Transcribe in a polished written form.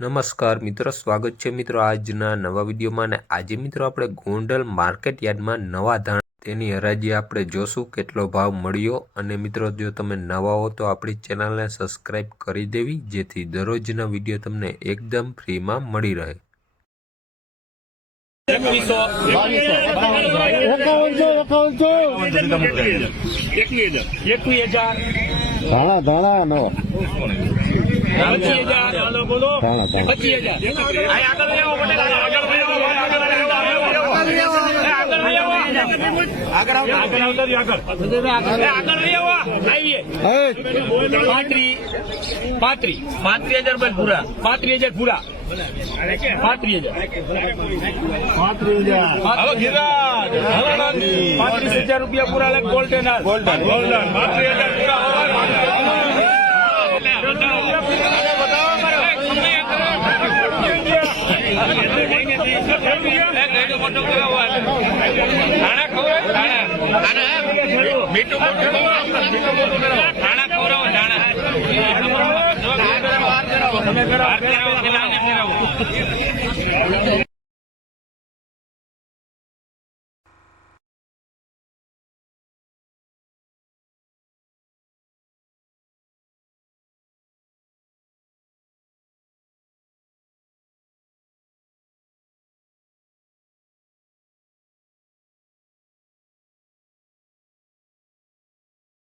નમસ્કાર મિત્રો, સ્વાગત છે મિત્રો આજના નવા વિડીયોમાં. અને આજે મિત્રો આપણે ગોંડલ માર્કેટ યાર્ડમાં નવા ધાણા તેની હરાજી આપણે જોશું કેટલો ભાવ મળ્યો. અને મિત્રો જો તમે નવા હો તો આપણી ચેનલને સબસ્ક્રાઈબ કરી દેવી, જેથી દરરોજના વિડીયો તમને એકદમ ફ્રીમાં મળી રહે. ધાણા નો 35,000 પૂરા 35,000 પૂરા 35,000 રૂપિયા પૂરા લાગે. ગોલ્ડન મીઠું